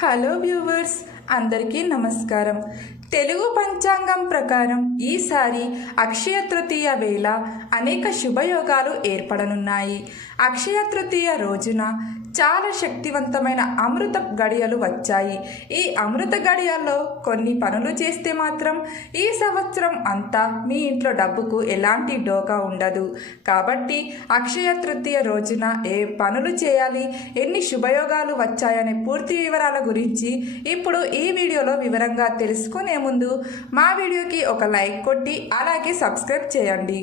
Hello viewers, అందరికీ నమస్కారం. తెలుగు పంచాంగం ప్రకారం ఈసారి అక్షయ తృతీయ వేళ అనేక శుభయోగాలు ఏర్పడనున్నాయి. అక్షయ తృతీయ రోజున చాలా శక్తివంతమైన అమృత గడియలు వచ్చాయి. ఈ అమృత గడియల్లో కొన్ని పనులు చేస్తే మాత్రం ఈ సంవత్సరం అంతా మీ ఇంట్లో డబ్బుకు ఎలాంటి డోకా ఉండదు. కాబట్టి అక్షయ తృతీయ రోజున ఏ పనులు చేయాలి, ఎన్ని శుభయోగాలు వచ్చాయనే పూర్తి వివరాల గురించి ఇప్పుడు ఈ వీడియోలో వివరంగా తెలుసుకునే ముందు మా వీడియోకి ఒక లైక్ కొట్టి అలాగే సబ్స్క్రైబ్ చేయండి.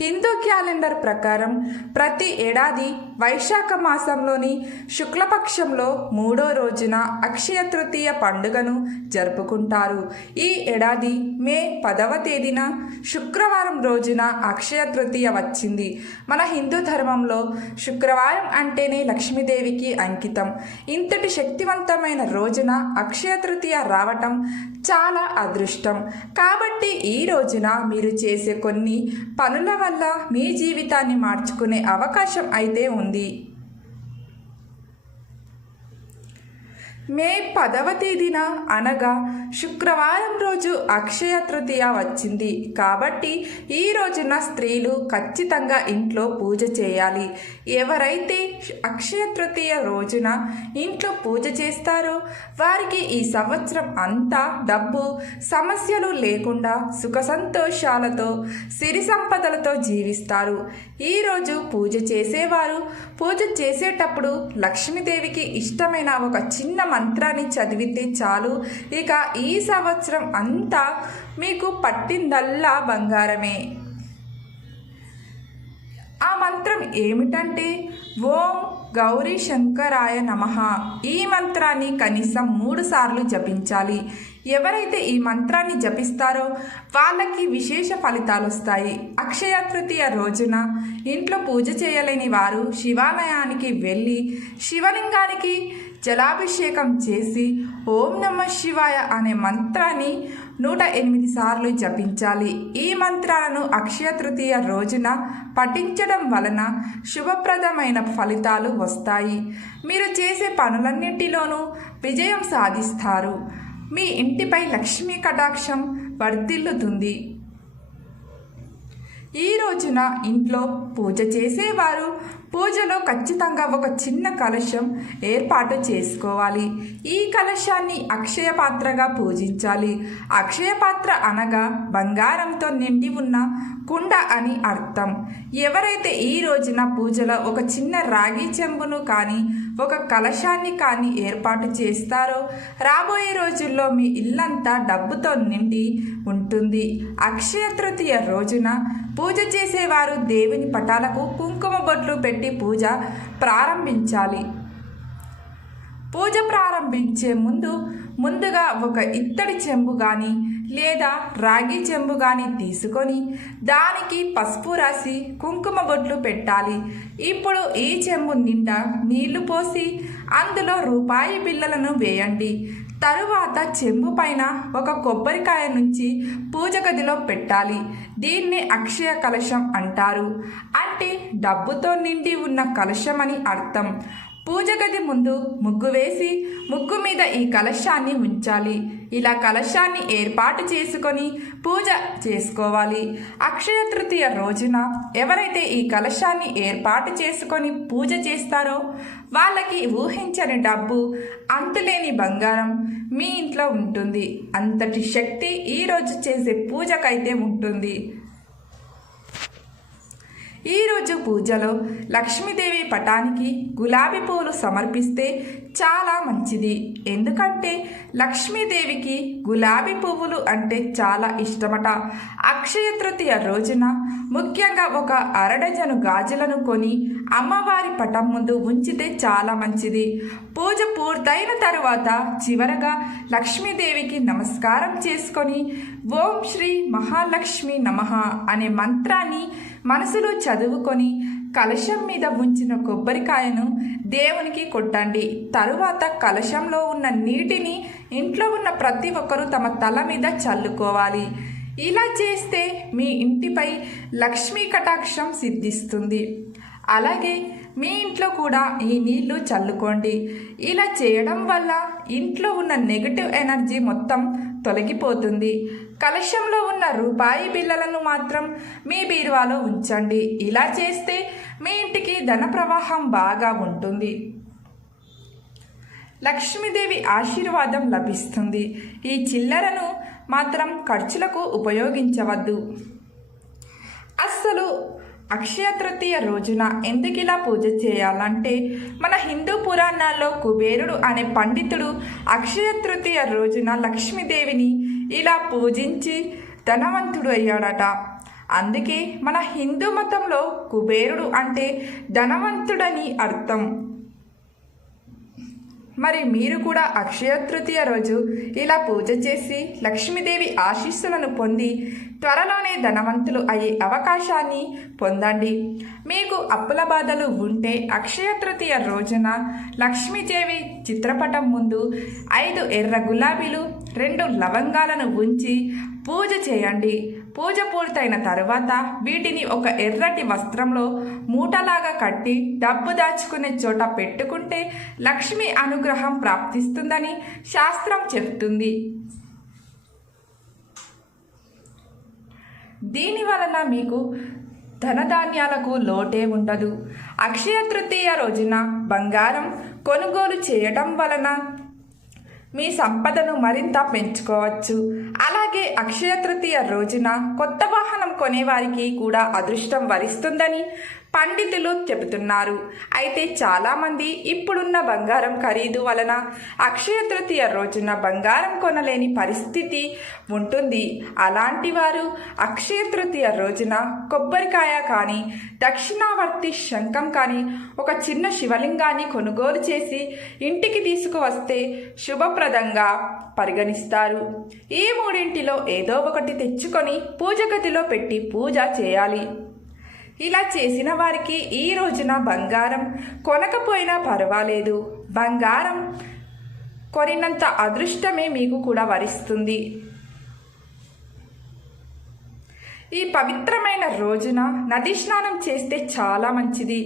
హిందూ క్యాలెండర్ ప్రకారం ప్రతి ఏడాది వైశాఖ మాసంలోని శుక్లపక్షంలో 3వ రోజున అక్షయ తృతీయ పండుగను జరుపుకుంటారు. ఈ ఏడాది మే 10వ తేదీన శుక్రవారం రోజున అక్షయ తృతీయ వచ్చింది. మన హిందూ ధర్మంలో శుక్రవారం అంటేనే లక్ష్మీదేవికి అంకితం. ఇంతటి శక్తివంతమైన రోజున అక్షయ తృతీయ రావటం చాలా అదృష్టం. కాబట్టి ఈ రోజున మీరు చేసే కొన్ని పనుల వల్ల మీ జీవితాన్ని మార్చుకునే అవకాశం అయితే ఉంది. మే 10వ తేదీన అనగా శుక్రవారం రోజు అక్షయ తృతీయ వచ్చింది. కాబట్టి ఈ రోజున స్త్రీలు ఖచ్చితంగా ఇంట్లో పూజ చేయాలి. ఎవరైతే అక్షయ తృతీయ రోజున ఇంట్లో పూజ చేస్తారో వారికి ఈ సంవత్సరం అంతా డబ్బు సమస్యలు లేకుండా సుఖ సంతోషాలతో సిరి సంపదలతో జీవిస్తారు. ఈరోజు పూజ చేసేవారు పూజ చేసేటప్పుడు లక్ష్మీదేవికి ఇష్టమైన ఒక చిన్న మంత్రాన్ని చదివితే చాలు. ఇక ఈ సంవత్సరం అంతా మీకు పట్టిందల్లా బంగారమే. ఆ మంత్రం ఏమిటంటే ఓం గౌరీ శంకరాయ నమః. ఈ మంత్రాన్ని కనీసం 3 సార్లు జపించాలి. ఎవరైతే ఈ మంత్రాన్ని జపిస్తారో వాళ్ళకి విశేష ఫలితాలు వస్తాయి. అక్షయ తృతీయ రోజున ఇంట్లో పూజ చేయలేని వారు శివాలయానికి వెళ్ళి శివలింగానికి జలాభిషేకం చేసి ఓం నమః శివాయ అనే మంత్రాన్ని 108 సార్లు జపించాలి. ఈ మంత్రాలను అక్షయ తృతీయ రోజున పఠించడం వలన శుభప్రదమైన ఫలితాలు వస్తాయి. మీరు చేసే పనులన్నింటిలోనూ విజయం సాధిస్తారు. మీ ఇంటిపై లక్ష్మీ కటాక్షం వర్ధిల్లుతుంది. ఈ రోజున ఇంట్లో పూజ చేసేవారు పూజలో ఖచ్చితంగా ఒక చిన్న కలశం ఏర్పాటు చేసుకోవాలి. ఈ కలశాన్ని అక్షయ పాత్రగా పూజించాలి. అక్షయ పాత్ర అనగా బంగారంతో నిండి ఉన్న కుండ అని అర్థం. ఎవరైతే ఈ రోజున పూజలో ఒక చిన్న రాగి చెంబును కానీ ఒక కలశాన్ని కానీ ఏర్పాటు చేస్తారో రాబోయే రోజుల్లో మీ ఇల్లంతా డబ్బుతో నిండి ఉంటుంది. అక్షయ తృతీయ రోజున పూజ చేసేవారు దేవుని పటాలకు కుంకుమ బొట్లు పెట్టి పూజ ప్రారంభించాలి. పూజ ప్రారంభించే ముందుగా ఒక ఇత్తడి చెంబు కానీ లేదా రాగి చెంబు కానీ తీసుకొని దానికి పసుపు రాసి కుంకుమ బొట్లు పెట్టాలి. ఇప్పుడు ఈ చెంబు నిండా నీళ్లు పోసి అందులో రూపాయి బిళ్ళలను వేయండి. తరువాత చెంబు పైన ఒక కొబ్బరికాయ నుంచి పూజ గదిలో పెట్టాలి. దీన్ని అక్షయ కలశం అంటారు. అంటే డబ్బుతో నిండి ఉన్న కలశం అని అర్థం. పూజ గది ముందు ముగ్గు వేసి ముగ్గు మీద ఈ కలశాన్ని ఉంచాలి. ఇలా కలశాన్ని ఏర్పాటు చేసుకొని పూజ చేసుకోవాలి. అక్షయ తృతీయ రోజున ఎవరైతే ఈ కలశాన్ని ఏర్పాటు చేసుకొని పూజ చేస్తారో వాళ్ళకి ఊహించని డబ్బు, అంతులేని బంగారం మీ ఇంట్లో ఉంటుంది. అంతటి శక్తి ఈరోజు చేసే పూజకైతే ఉంటుంది. ఈరోజు పూజలో లక్ష్మీదేవి పటానికి గులాబీ పూలు సమర్పిస్తే చాలా మంచిది. ఎందుకంటే లక్ష్మీదేవికి గులాబీ పువ్వులు అంటే చాలా ఇష్టమట. అక్షయ తృతీయ రోజున ముఖ్యంగా ఒక అరడజను గాజులను కొని అమ్మవారి పటం ముందు ఉంచితే చాలా మంచిది. పూజ పూర్తయిన తర్వాత చివరగా లక్ష్మీదేవికి నమస్కారం చేసుకొని ఓం శ్రీ మహాలక్ష్మి నమః అనే మంత్రాన్ని మనసులో చదువుకొని కలశం మీద ఉంచిన కొబ్బరికాయను దేవునికి కొట్టండి. తరువాత కలశంలో ఉన్న నీటిని ఇంట్లో ఉన్న ప్రతి ఒక్కరూ తమ తల మీద చల్లుకోవాలి. ఇలా చేస్తే మీ ఇంటిపై లక్ష్మీ కటాక్షం సిద్ధిస్తుంది. అలాగే మీ ఇంట్లో కూడా ఈ నీళ్లు చల్లుకోండి. ఇలా చేయడం వల్ల ఇంట్లో ఉన్న నెగటివ్ ఎనర్జీ మొత్తం తొలగిపోతుంది. కలశంలో ఉన్న రూపాయి బిళ్ళలను మాత్రం మీ బీరువాలో ఉంచండి. ఇలా చేస్తే మీ ఇంటికి ధన ప్రవాహం బాగా ఉంటుంది. లక్ష్మీదేవి ఆశీర్వాదం లభిస్తుంది. ఈ చిల్లరను మాత్రం ఖర్చులకు ఉపయోగించవద్దు. అస్సలు అక్షయ తృతీయ రోజున ఎందుకు ఇలా పూజ చేయాలంటే, మన హిందూ పురాణాల్లో కుబేరుడు అనే పండితుడు అక్షయ తృతీయ రోజున లక్ష్మీదేవిని ఇలా పూజించి ధనవంతుడు అయ్యాడట. అందుకే మన హిందూ మతంలో కుబేరుడు అంటే ధనవంతుడని అర్థం. మరి మీరు కూడా అక్షయ తృతీయ రోజు ఇలా పూజ చేసి లక్ష్మీదేవి ఆశీస్సులను పొంది త్వరలోనే ధనవంతులు అయ్యే అవకాశాన్ని పొందండి. మీకు అప్పుల బాధలు ఉంటే అక్షయ తృతీయ రోజున లక్ష్మీదేవి చిత్రపటం ముందు 5 ఎర్ర గులాబీలు 2 లవంగాలను ఉంచి పూజ చేయండి. పూజ పూర్తయిన తరువాత వీటిని ఒక ఎర్రటి వస్త్రంలో మూటలాగా కట్టి డబ్బు దాచుకునే చోట పెట్టుకుంటే లక్ష్మి అనుగ్రహం ప్రాప్తిస్తుందని శాస్త్రం చెప్తుంది. దీని వలన మీకు ధనధాన్యాలకు లోటే ఉండదు. అక్షయ తృతీయ రోజున బంగారం కొనుగోలు చేయడం వలన మీ సంపదను మరింత పెంచుకోవచ్చు. అలాగే అక్షయ తృతీయ రోజున కొత్త వాహనం కొనేవారికి కూడా అదృష్టం వరిస్తుందని పండితులు చెబుతున్నారు. అయితే చాలామంది ఇప్పుడున్న బంగారం ఖరీదు వలన అక్షయ తృతీయ రోజున బంగారం కొనలేని పరిస్థితి ఉంటుంది. అలాంటి వారు అక్షయ తృతీయ రోజున కొబ్బరికాయ కానీ దక్షిణావర్తి శంఖం కానీ ఒక చిన్న శివలింగాన్ని కొనుగోలు చేసి ఇంటికి తీసుకువస్తే శుభప్రదంగా పరిగణిస్తారు. ఈ మూడింటిలో ఏదో ఒకటి తెచ్చుకొని పూజ గదిలో పెట్టి పూజ చేయాలి. ఇలా చేసిన వారికి ఈ రోజున బంగారం కొనకపోయినా పర్వాలేదు, బంగారం కొనినంత అదృష్టమే మీకు కూడా వరిస్తుంది. ఈ పవిత్రమైన రోజున నది స్నానం చేస్తే చాలా మంచిది.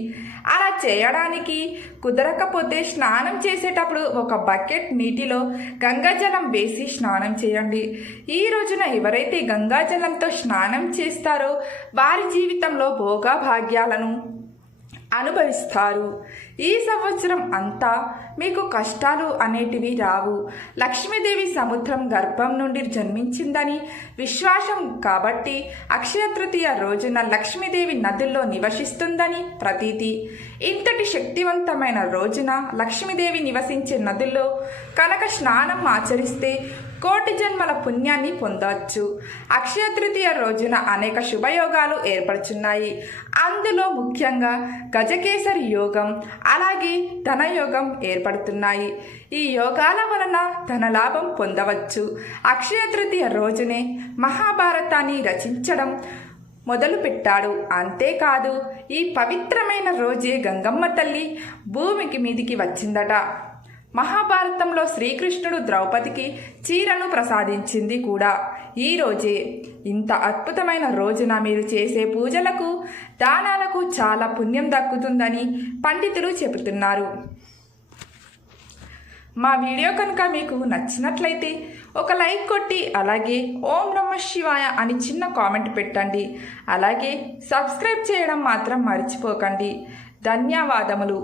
అలా చేయడానికి కుదరకపోతే స్నానం చేసేటప్పుడు ఒక బకెట్ నీటిలో గంగాజలం వేసి స్నానం చేయండి. ఈ రోజున ఎవరైతే గంగాజలంతో స్నానం చేస్తారో వారి జీవితంలో భోగభాగ్యాలను అనుభవిస్తారు. ఈ సంవత్సరం అంతా మీకు కష్టాలు అనేటివి రావు. లక్ష్మీదేవి సముద్రం గర్భం నుండి జన్మించిందని విశ్వాసం కాబట్టి అక్షయ తృతీయ రోజున లక్ష్మీదేవి నదుల్లో నివసిస్తుందని ప్రతీతి. ఇంతటి శక్తివంతమైన రోజున లక్ష్మీదేవి నివసించే నదుల్లో కనుక స్నానం ఆచరిస్తే కోటి జన్మల పుణ్యాన్ని పొందవచ్చు. అక్షయ తృతీయ రోజున అనేక శుభయోగాలు ఏర్పడుచున్నాయి. అందులో ముఖ్యంగా గజకేసరి యోగం అలాగే ధనయోగం ఏర్పడుతున్నాయి. ఈ యోగాల వలన ధనలాభం పొందవచ్చు. అక్షయ తృతీయ రోజునే మహాభారతాన్ని రచించడం మొదలుపెట్టాడు. అంతేకాదు ఈ పవిత్రమైన రోజే గంగమ్మ తల్లి భూమికి మీదికి వచ్చిందట. మహాభారతంలో శ్రీకృష్ణుడు ద్రౌపదికి చీరను ప్రసాదించింది కూడా ఈ రోజే. ఇంత అద్భుతమైన రోజున మీరు చేసే పూజలకు దానాలకు చాలా పుణ్యం దక్కుతుందని పండితులు చెబుతున్నారు. మా వీడియో కనుక మీకు నచ్చినట్లయితే ఒక లైక్ కొట్టి అలాగే ఓం నమః శివాయ అని చిన్న కామెంట్ పెట్టండి. అలాగే సబ్స్క్రైబ్ చేయడం మాత్రం మర్చిపోకండి. ధన్యవాదములు.